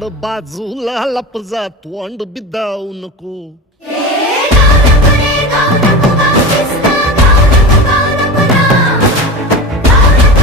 झाड बाजूला लपजा तोंड बिदाऊ नको.